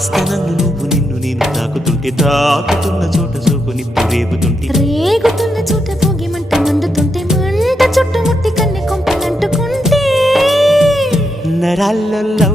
కాస్త నన్ను నువ్వు నిన్ను నేను తాకుతుంటే తాకుతున్న చోట సోకు నిప్పు రేగుతుంటే రేగుతున్న చోట భోగి మంట మండుతుంటే మంట చుట్టుముట్టి కన్నె కొంపలంటుకుంటే నరాల్లో